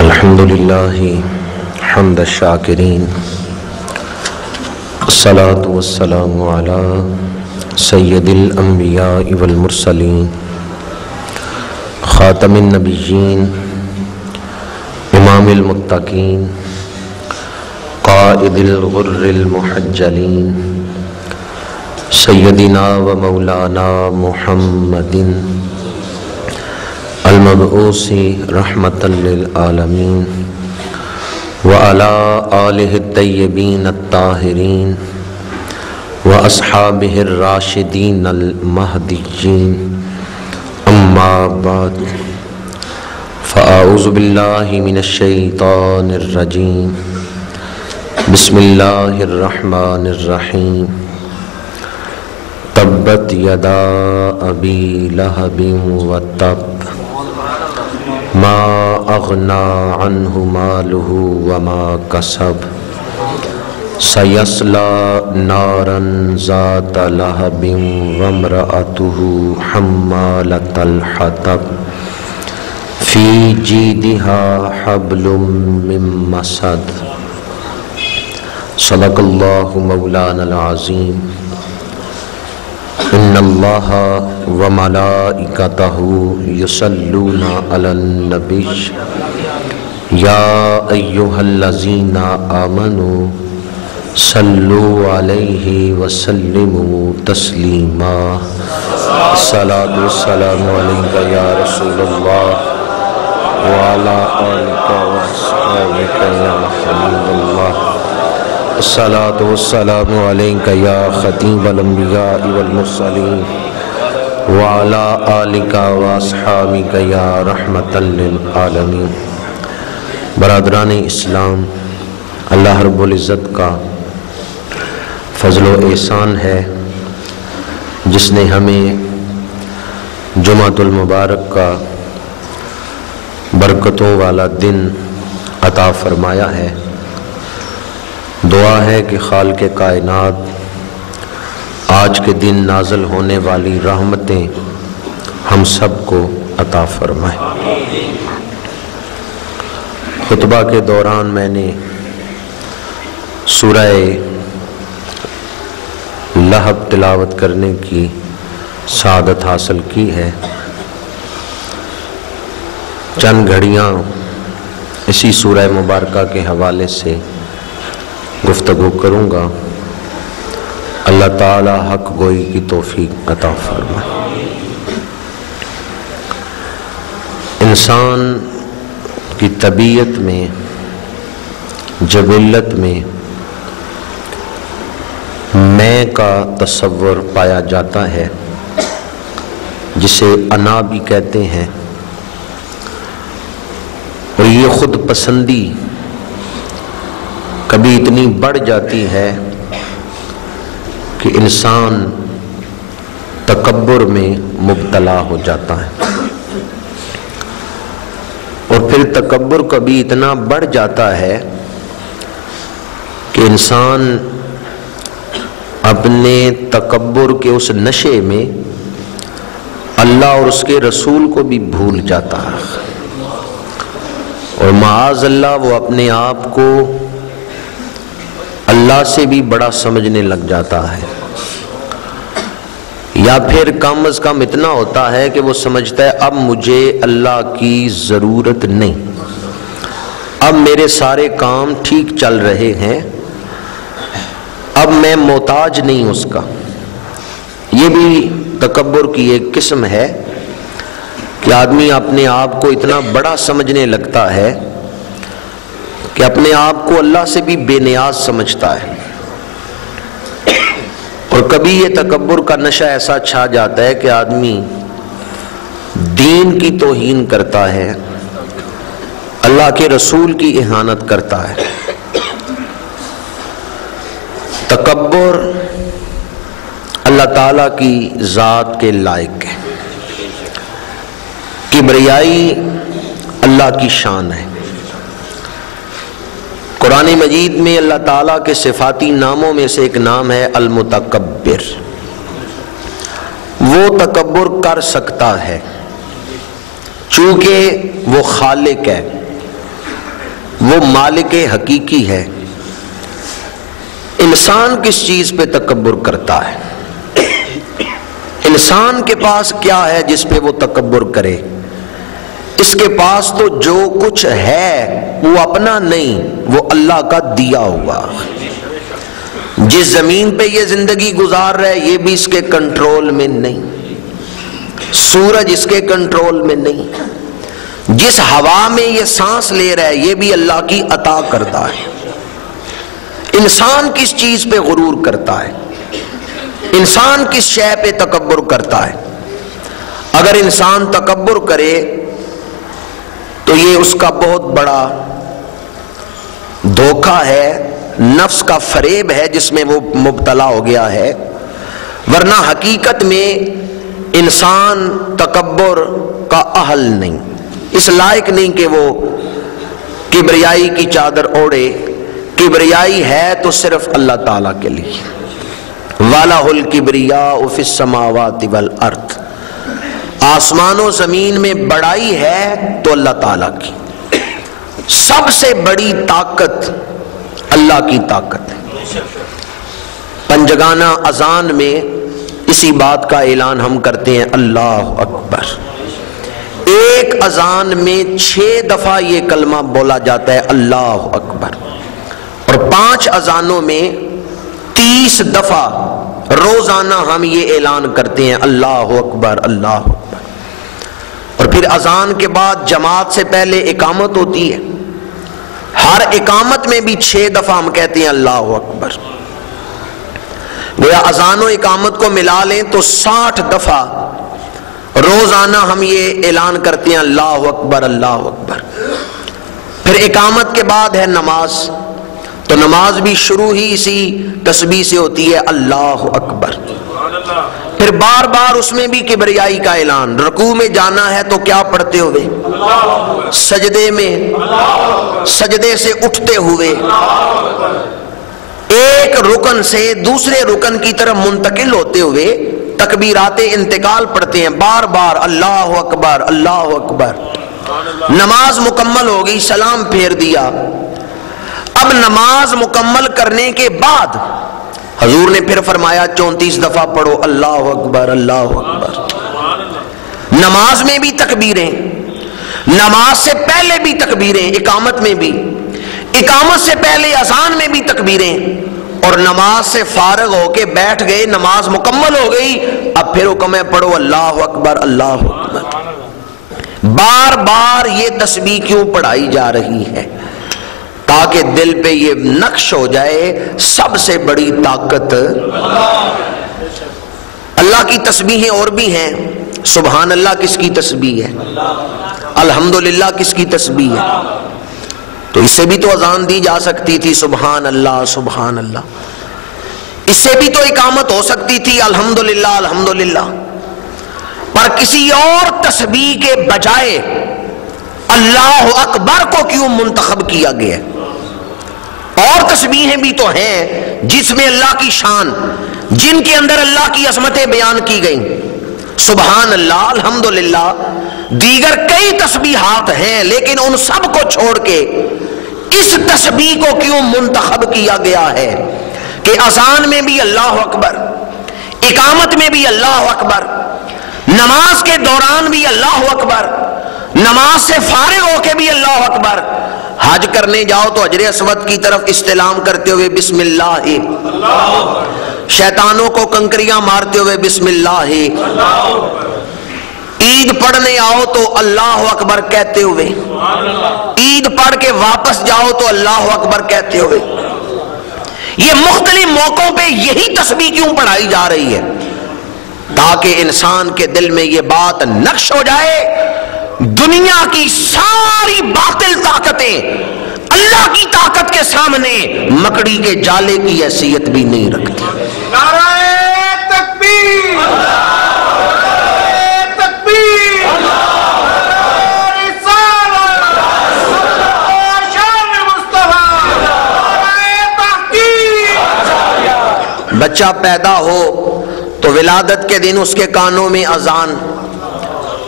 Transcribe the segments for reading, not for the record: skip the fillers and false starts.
الحمدللہ حمد الشاکرین، الصلاة والسلام علی سید الانبیاء والمرسلین، خاتم النبیین، امام المتقین، قائد الغر المحجلین، سیدنا و مولانا محمد المبعوث رحمۃ للعالمین وعلی آلہ الطیبین الطاہرین واصحابہ الراشدین المہدیین، اما بعد فاعوذ باللہ من الشیطان الرجیم، بسم اللہ الرحمن الرحیم، تبت یدا ابی لہب وتب ما اغنی عنہ مالہ وما کسب سیصلی نارا ذات لہب وامرأتہ حمالۃ الحطب فی جیدہا حبل من مسد۔ صدق اللہ مولانا العظیم۔ ان اللہ وملائکتہ یصلون علی النبی یا ایہا الذین آمنوا صلوا علیہ وسلموا تسلیما۔ الصلاۃ والسلام علیک یا رسول اللہ وعلی آلک واصحابک یا حبیب اللہ۔ الصلاۃ والسلام علیک یا خطیب الانبیاء والمرسلین وعلی آلک واصحابک یا رحمۃ للعالمین۔ برادران اسلام، اللہ رب العزت کا فضل و احسان ہے جس نے ہمیں جمعۃ المبارک کا برکتوں والا دن عطا فرمایا ہے۔ دعا ہے کہ خالق کائنات آج کے دن نازل ہونے والی رحمتیں ہم سب کو عطا فرمائے۔ خطبہ کے دوران میں نے سورہ لہب تلاوت کرنے کی سعادت حاصل کی ہے۔ چند گھڑیاں اسی سورہ مبارکہ کے حوالے سے گفتگو کروں گا۔ اللہ تعالی حق گوئی کی توفیق عطا فرمائے۔ انسان کی طبیعت میں، جبلت میں میں کا تصور پایا جاتا ہے، جسے انا بھی کہتے ہیں، اور یہ خود پسندی کبھی اتنی بڑھ جاتی ہے کہ انسان تکبر میں مبتلا ہو جاتا ہے، اور پھر تکبر کبھی اتنا بڑھ جاتا ہے کہ انسان اپنے تکبر کے اس نشے میں اللہ اور اس کے رسول کو بھی بھول جاتا ہے، اور معاذ اللہ وہ اپنے آپ کو اللہ سے بھی بڑا سمجھنے لگ جاتا ہے، یا پھر کم از کم اتنا ہوتا ہے کہ وہ سمجھتا ہے اب مجھے اللہ کی ضرورت نہیں، اب میرے سارے کام ٹھیک چل رہے ہیں، اب میں محتاج نہیں اس کا۔ یہ بھی تکبر کی ایک قسم ہے کہ آدمی اپنے آپ کو اتنا بڑا سمجھنے لگتا ہے کہ اپنے آپ کو اللہ سے بھی بے نیاز سمجھتا ہے، اور کبھی یہ تکبر کا نشہ ایسا چھا جاتا ہے کہ آدمی دین کی توہین کرتا ہے، اللہ کے رسول کی اہانت کرتا ہے۔ تکبر اللہ تعالیٰ کی ذات کے لائق ہے، کبریائی اللہ کی شان ہے۔ قرآن مجید میں اللہ تعالیٰ کے صفاتی ناموں میں سے ایک نام ہے المتکبر۔ وہ تکبر کر سکتا ہے، چونکہ وہ خالق ہے، وہ مالک حقیقی ہے، انسان کس چیز پہ تکبر کرتا ہے؟ انسان کے پاس کیا ہے جس پہ وہ تکبر کرے؟ اس کے پاس تو جو کچھ ہے وہ اپنا نہیں، وہ اللہ کا دیا ہوا۔ جس زمین پہ یہ زندگی گزار رہا ہے یہ بھی اس کے کنٹرول میں نہیں، سورج اس کے کنٹرول میں نہیں، جس ہوا میں یہ سانس لے رہا ہے یہ بھی اللہ کی عطا کردہ ہے۔ انسان کس چیز پہ غرور کرتا ہے؟ انسان کس شے پہ تکبر کرتا ہے؟ اگر انسان تکبر کرے تو یہ اس کا بہت بڑا دھوکہ ہے، نفس کا فریب ہے جس میں وہ مبتلا ہو گیا ہے، ورنہ حقیقت میں انسان تکبر کا اہل نہیں، اس لائق نہیں کہ وہ کبریائی کی چادر اوڑھے۔ کبریائی ہے تو صرف اللہ تعالیٰ کے لیے، وَلَهُ الْكِبْرِيَاءُ فِي السَّمَاوَاتِ وَالْأَرْضِ، آسمان و زمین میں بڑائی ہے تو اللہ تعالیٰ کی، سب سے بڑی طاقت اللہ کی طاقت ہے۔ پنجگانہ اذان میں اسی بات کا اعلان ہم کرتے ہیں، اللہ اکبر۔ ایک اذان میں 6 دفعہ یہ کلمہ بولا جاتا ہے، اللہ اکبر، اور 5 اذانوں میں 30 دفعہ روزانہ ہم یہ اعلان کرتے ہیں، اللہ اکبر اللہ اکبر۔ اور پھر اذان کے بعد جماعت سے پہلے اقامت ہوتی ہے، ہر اقامت میں بھی 6 دفعہ ہم کہتے ہیں اللہ اکبر۔ گویا اذان و اقامت کو ملا لیں تو 60 دفعہ روزانہ ہم یہ اعلان کرتے ہیں، اللہ اکبر اللہ اکبر۔ پھر اقامت کے بعد ہے نماز، تو نماز بھی شروع ہی اسی تسبیح سے ہوتی ہے، اللہ اکبر۔ پھر بار بار اس میں بھی کبریائی کا اعلان، رکوع میں جانا ہے تو کیا پڑھتے ہوئے؟ سجدے میں، سجدے سے اٹھتے ہوئے، ایک رکن سے دوسرے رکن کی طرف منتقل ہوتے ہوئے تکبیرات انتقال پڑھتے ہیں، بار بار اللہ اکبر اللہ اکبر۔ نماز مکمل ہو گئی، سلام پھیر دیا۔ اب نماز مکمل کرنے کے بعد حضور نے پھر فرمایا 34 دفعہ پڑھو، اللہ اکبر اللہ اکبر۔ نماز میں بھی تکبیریں، نماز سے پہلے بھی تکبیریں، اقامت میں بھی، اقامت سے پہلے اذان میں بھی تکبیریں، اور نماز سے فارغ ہو کے بیٹھ گئے، نماز مکمل ہو گئی، اب پھر حکم ہے پڑھو اللہ اکبر اللہ اکبر۔ بار بار یہ تسبیح کیوں پڑھائی جا رہی ہے؟ تاکہ دل پہ یہ نقش ہو جائے، سب سے بڑی طاقت اللہ کی تسبیحیں اور بھی ہیں۔ سبحان اللہ کس کی تسبیح ہے؟ الحمدللہ کس کی تسبیح ہے؟ تو اس سے بھی تو اذان دی جا سکتی تھی، سبحان اللہ سبحان اللہ۔ اس سے بھی تو اقامت ہو سکتی تھی، الحمدللہ الحمدللہ۔ پر کسی اور تسبیح کے بجائے اللہ اکبر کو کیوں منتخب کیا گیا؟ اور تسبیحیں بھی تو ہیں جس میں اللہ کی شان، جن کے اندر اللہ کی عظمتیں بیان کی گئیں، سبحان اللہ الحمدللہ، دیگر کئی تسبیحات ہیں، لیکن ان سب کو چھوڑ کے اس تسبیح کو کیوں منتخب کیا گیا ہے کہ اذان میں بھی اللہ اکبر، اقامت میں بھی اللہ اکبر، نماز کے دوران بھی اللہ اکبر، نماز سے فارغ ہو کے بھی اللہ اکبر، حج کرنے جاؤ تو حجر اسود کی طرف استلام کرتے ہوئے بسم اللہ، شیطانوں کو کنکریاں مارتے ہوئے بسم اللہ، عید پڑھنے آؤ تو اللہ اکبر کہتے ہوئے، عید پڑھ کے واپس جاؤ تو اللہ اکبر کہتے ہوئے۔ یہ مختلف موقعوں پہ یہی تسبیح کیوں پڑھائی جا رہی ہے؟ تاکہ انسان کے دل میں یہ بات نقش ہو جائے، دنیا کی ساری باطل طاقتیں اللہ کی طاقت کے سامنے مکڑی کے جالے کی حیثیت بھی نہیں رکھتی۔ نعرہ تکبیر، تکبیر، رسالت، شان مصطفیٰ، تحقیق۔ بچہ پیدا ہو تو ولادت کے دن اس کے کانوں میں اذان،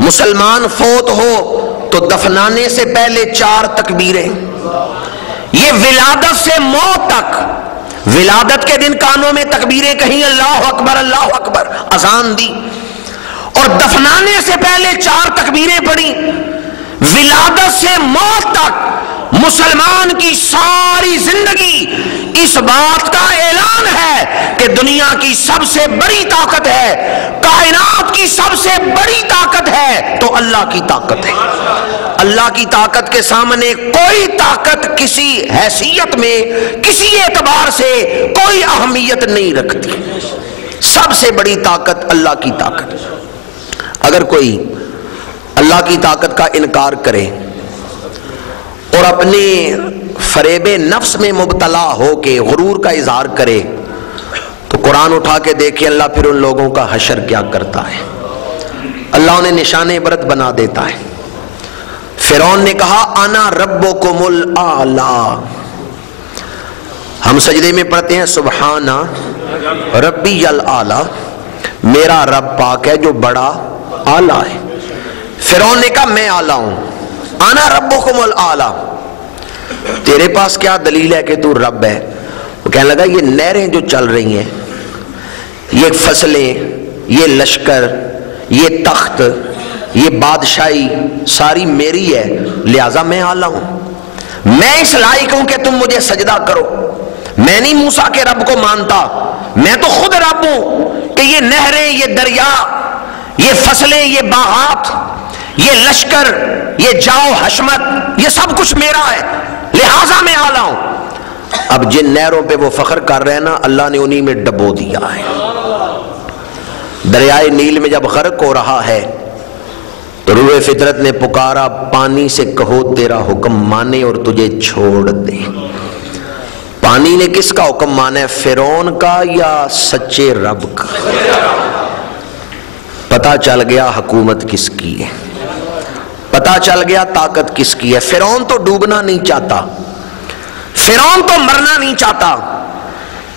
مسلمان فوت ہو تو دفنانے سے پہلے 4 تکبیریں. یہ ولادت سے موت تک، ولادت کے دن کانوں میں تکبیریں کہیں اللہ اکبر اللہ اکبر، اذان دی، اور دفنانے سے پہلے 4 تکبیریں پڑھی. ولادت سے موت تک مسلمان کی ساری زندگی اس بات کا اعلان ہے کہ دنیا کی سب سے بڑی طاقت ہے، کائنات کی سب سے بڑی طاقت ہے تو اللہ کی طاقت ہے. اللہ کی طاقت کے سامنے کوئی طاقت کسی حیثیت میں، کسی اعتبار سے کوئی اہمیت نہیں رکھتی. سب سے بڑی طاقت اللہ کی طاقت. اگر کوئی اللہ کی طاقت کا انکار کرے اور اپنے فریب نفس میں مبتلا ہو کے غرور کا اظہار کرے تو قرآن اٹھا کے دیکھیں اللہ پھر ان لوگوں کا حشر کیا کرتا ہے. اللہ انہیں نشان عبرت بنا دیتا ہے. فرعون نے کہا انا ربکم الاعلی. ہم سجدے میں پڑھتے ہیں سبحان ربی الاعلی، میرا رب پاک ہے جو بڑا اعلیٰ ہے. فرعون نے کہا میں اعلیٰ ہوں، انا ربکم الاعلی. تیرے پاس کیا دلیل ہے کہ تو رب ہے؟ وہ کہنے لگا یہ نہریں جو چل رہی ہیں، یہ فصلیں، یہ لشکر، یہ تخت، یہ بادشاہی ساری میری ہے، لہذا میں اعلیٰ ہوں. میں اس لائق ہوں کہ تم مجھے سجدہ کرو. میں نہیں موسیٰ کے رب کو مانتا، میں تو خود رب ہوں کہ یہ نہریں، یہ دریا، یہ فصلیں، یہ باغات، یہ لشکر، یہ جاؤ حشمت، یہ سب کچھ میرا ہے، لہٰذا میں اعلیٰ ہوں. اب جن نہروں پہ وہ فخر کر رہے ہیں نا، اللہ نے انہی میں ڈبو دیا ہے. دریائے نیل میں جب غرق ہو رہا ہے تو روح فطرت نے پکارا پانی سے کہو تیرا حکم مانے اور تجھے چھوڑ دے. پانی نے کس کا حکم مانا ہے، فرعون کا یا سچے رب کا؟ پتہ چل گیا حکومت کس کی ہے، پتہ چل گیا طاقت کس کی ہے. فرعون تو ڈوبنا نہیں چاہتا، فرعون تو مرنا نہیں چاہتا،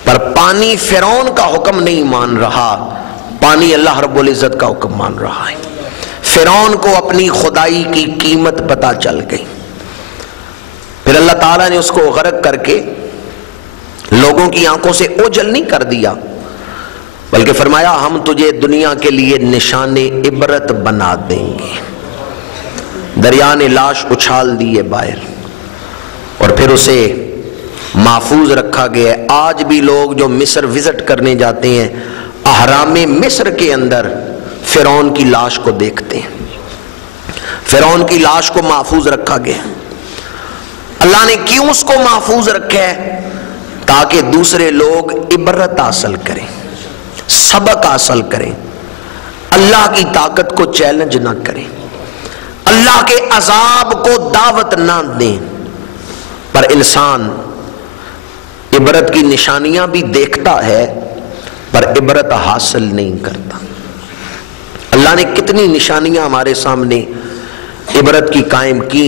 پر پانی فرعون کا حکم نہیں مان رہا، پانی اللہ رب العزت کا حکم مان رہا ہے. فرعون کو اپنی خدائی کی قیمت پتہ چل گئی. پھر اللہ تعالیٰ نے اس کو غرق کر کے لوگوں کی آنکھوں سے اوجھل نہیں کر دیا، بلکہ فرمایا ہم تجھے دنیا کے لیے نشان عبرت بنا دیں گے. دریا نے لاش اچھال دی ہے باہر اور پھر اسے محفوظ رکھا گیا ہے. آج بھی لوگ جو مصر وزٹ کرنے جاتے ہیں، اہرام مصر کے اندر فرعون کی لاش کو دیکھتے ہیں. فرعون کی لاش کو محفوظ رکھا گیا. اللہ نے کیوں اس کو محفوظ رکھا ہے؟ تاکہ دوسرے لوگ عبرت حاصل کریں، سبق حاصل کریں، اللہ کی طاقت کو چیلنج نہ کریں، اللہ کے عذاب کو دعوت نہ دیں. پر انسان عبرت کی نشانیاں بھی دیکھتا ہے پر عبرت حاصل نہیں کرتا. اللہ نے کتنی نشانیاں ہمارے سامنے عبرت کی قائم کی،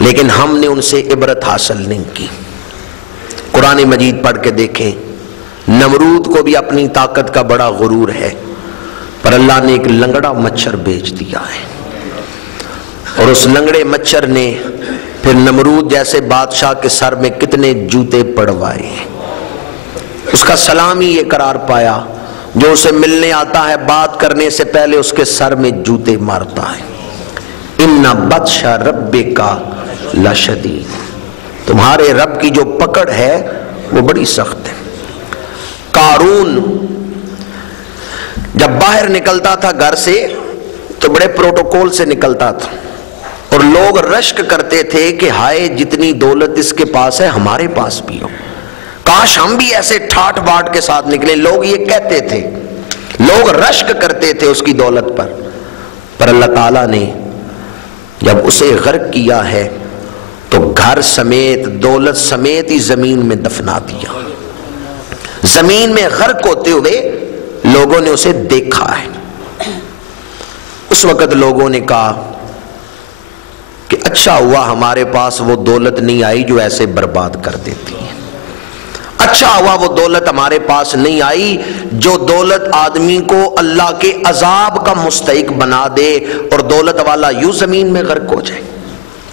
لیکن ہم نے ان سے عبرت حاصل نہیں کی. قرآن مجید پڑھ کے دیکھیں، نمرود کو بھی اپنی طاقت کا بڑا غرور ہے، پر اللہ نے ایک لنگڑا مچھر بھیج دیا ہے، اور اس لنگڑے مچھر نے پھر نمرود جیسے بادشاہ کے سر میں کتنے جوتے پڑوائے. اس کا سلام ہی یہ قرار پایا، جو اسے ملنے آتا ہے بات کرنے سے پہلے اس کے سر میں جوتے مارتا ہے. ان بطش ربک لشدید، تمہارے رب کی جو پکڑ ہے وہ بڑی سخت ہے. قارون جب باہر نکلتا تھا گھر سے تو بڑے پروٹوکول سے نکلتا تھا، اور لوگ رشک کرتے تھے کہ ہائے جتنی دولت اس کے پاس ہے ہمارے پاس بھی ہو، کاش ہم بھی ایسے ٹھاٹ باٹ کے ساتھ نکلیں. لوگ یہ کہتے تھے، لوگ رشک کرتے تھے اس کی دولت پر. پر اللہ تعالیٰ نے جب اسے غرق کیا ہے تو گھر سمیت دولت سمیت ہی زمین میں دفنا دیا. زمین میں غرق ہوتے ہوئے لوگوں نے اسے دیکھا ہے. اس وقت لوگوں نے کہا کہ اچھا ہوا ہمارے پاس وہ دولت نہیں آئی جو ایسے برباد کر دیتی ہے، اچھا ہوا وہ دولت ہمارے پاس نہیں آئی جو دولت آدمی کو اللہ کے عذاب کا مستحق بنا دے اور دولت والا یوں زمین میں غرق ہو جائے۔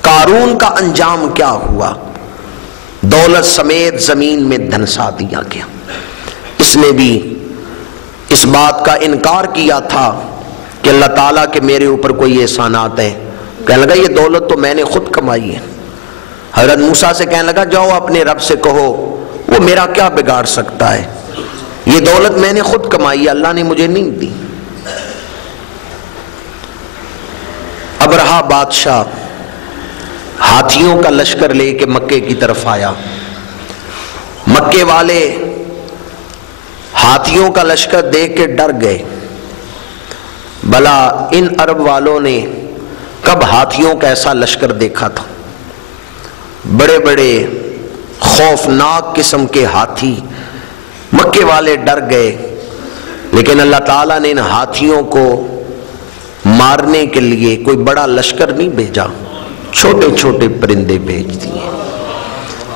قارون کا انجام کیا ہوا؟ دولت سمیت زمین میں دھنسا دیا گیا۔ اس نے بھی اس بات کا انکار کیا تھا کہ اللہ تعالیٰ کے میرے اوپر کوئی احسانات ہیں، کہنے لگا یہ دولت تو میں نے خود کمائی ہے۔ حضرت موسیٰ سے کہنے لگا جاؤ اپنے رب سے کہو وہ میرا کیا بگاڑ سکتا ہے، یہ دولت میں نے خود کمائی ہے، اللہ نے مجھے نہیں دی۔ ابرہہ بادشاہ ہاتھیوں کا لشکر لے کے مکے کی طرف آیا۔ مکے والے ہاتھیوں کا لشکر دیکھ کے ڈر گئے، بھلا ان عرب والوں نے کب ہاتھیوں کا ایسا لشکر دیکھا تھا؟ بڑے بڑے خوفناک قسم کے ہاتھی، مکے والے ڈر گئے، لیکن اللہ تعالیٰ نے ان ہاتھیوں کو مارنے کے لیے کوئی بڑا لشکر نہیں بھیجا، چھوٹے چھوٹے پرندے بھیج دیے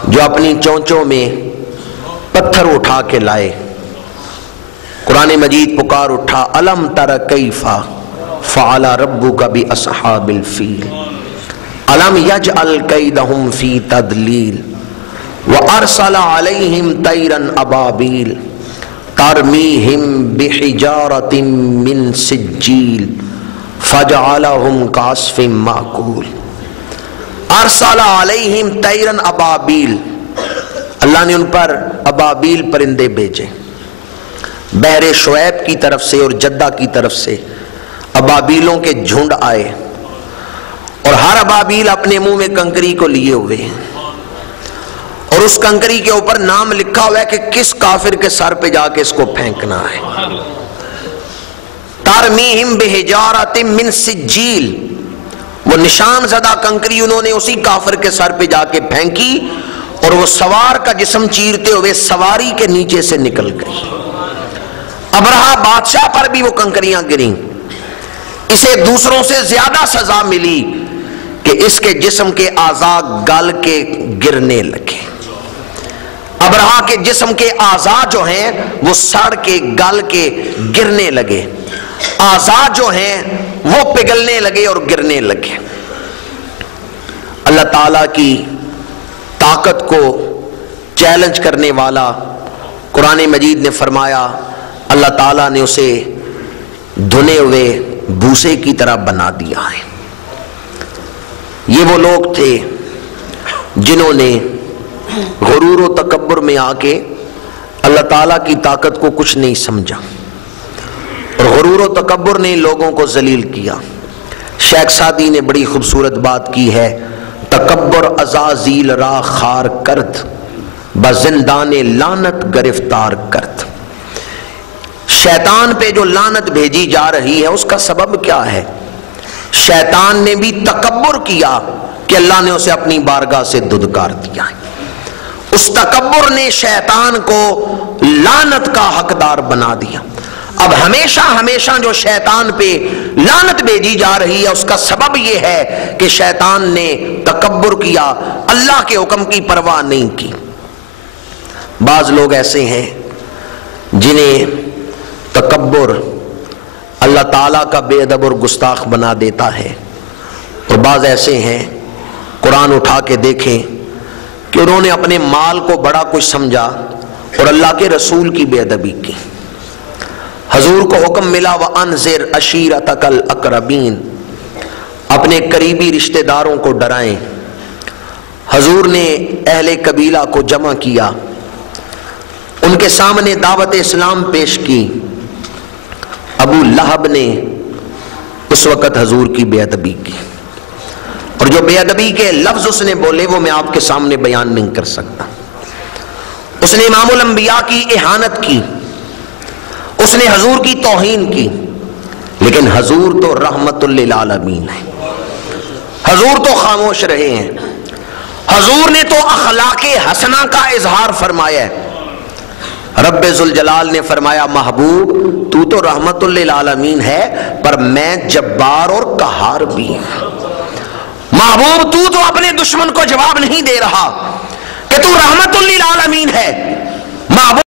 جو اپنی چونچوں میں پتھر اٹھا کے لائے۔ قرآن مجید پکار اٹھا الم تر کیف فعل ربک باصحاب الفیل الم یجعل کیدہم فی تضلیل وارسل علیہم طیرا ابابیل ترمیہم بحجارۃ من سجیل فجعلہم کعصف مأکول۔ ارسل علیہم طیرا ابابیل، اللہ نے ان پر ابابیل پرندے بھیجے۔ بحر شعیب کی طرف سے اور جدہ کی طرف سے ابابیلوں کے جھنڈ آئے، اور ہر ابابیل اپنے منہ میں کنکری کو لیے ہوئے ہیں، اور اس کنکری کے اوپر نام لکھا ہوا ہے کہ کس کافر کے سر پہ جا کے اس کو پھینکنا ہے۔ ترمیہم بحجارۃ من سجیل، وہ نشان زدہ کنکری انہوں نے اسی کافر کے سر پہ جا کے پھینکی، اور وہ سوار کا جسم چیرتے ہوئے سواری کے نیچے سے نکل گئی۔ ابرہہ بادشاہ پر بھی وہ کنکریاں گریں، اسے دوسروں سے زیادہ سزا ملی کہ اس کے جسم کے اعضاء گل کے گرنے لگے۔ ابرہہ کے جسم کے اعضاء جو ہیں وہ سڑ کے گل کے گرنے لگے، اعضاء جو ہیں وہ پگھلنے لگے اور گرنے لگے۔ اللہ تعالیٰ کی طاقت کو چیلنج کرنے والا قرآن مجید نے فرمایا اللہ تعالیٰ نے اسے دھنے ہوئے بھوسے کی طرح بنا دیا ہے۔ یہ وہ لوگ تھے جنہوں نے غرور و تکبر میں آ کے اللہ تعالیٰ کی طاقت کو کچھ نہیں سمجھا، اور غرور و تکبر نے لوگوں کو ذلیل کیا۔ شیخ سعدی نے بڑی خوبصورت بات کی ہے، تکبر عزازیل را خار کرد بزندان لعنت گرفتار کرد۔ شیطان پہ جو لعنت بھیجی جا رہی ہے اس کا سبب کیا ہے؟ شیطان نے بھی تکبر کیا کہ اللہ نے اسے اپنی بارگاہ سے دھتکار دیا ہے۔ اس تکبر نے شیطان کو لعنت کا حقدار بنا دیا۔ اب ہمیشہ ہمیشہ جو شیطان پہ لعنت بھیجی جا رہی ہے اس کا سبب یہ ہے کہ شیطان نے تکبر کیا، اللہ کے حکم کی پرواہ نہیں کی۔ بعض لوگ ایسے ہیں جنہیں تکبر اللہ تعالیٰ کا بے ادب اور گستاخ بنا دیتا ہے، اور بعض ایسے ہیں قرآن اٹھا کے دیکھیں کہ انہوں نے اپنے مال کو بڑا کچھ سمجھا اور اللہ کے رسول کی بے ادبی کی۔ حضور کو حکم ملا وَأَنذِرْ عَشِيرَتَكَ الْأَقْرَبِينَ، اپنے قریبی رشتہ داروں کو ڈرائیں۔ حضور نے اہل قبیلہ کو جمع کیا، ان کے سامنے دعوت اسلام پیش کی۔ ابو لہب نے اس وقت حضور کی بے ادبی کی، اور جو بے ادبی کے لفظ اس نے بولے وہ میں آپ کے سامنے بیان نہیں کر سکتا۔ اس نے امام الانبیاء کی اہانت کی، اس نے حضور کی توہین کی، لیکن حضور تو رحمت للعالمین ہے، حضور تو خاموش رہے ہیں۔ حضور نے تو اخلاق حسنہ کا اظہار فرمایا ہے۔ رب ذوالجلال نے فرمایا محبوب تو تو رحمت للعالمین ہے پر میں جبار اور قہار بھی ہوں۔ محبوب تو اپنے دشمن کو جواب نہیں دے رہا کہ تو رحمت للعالمین ہے، معبود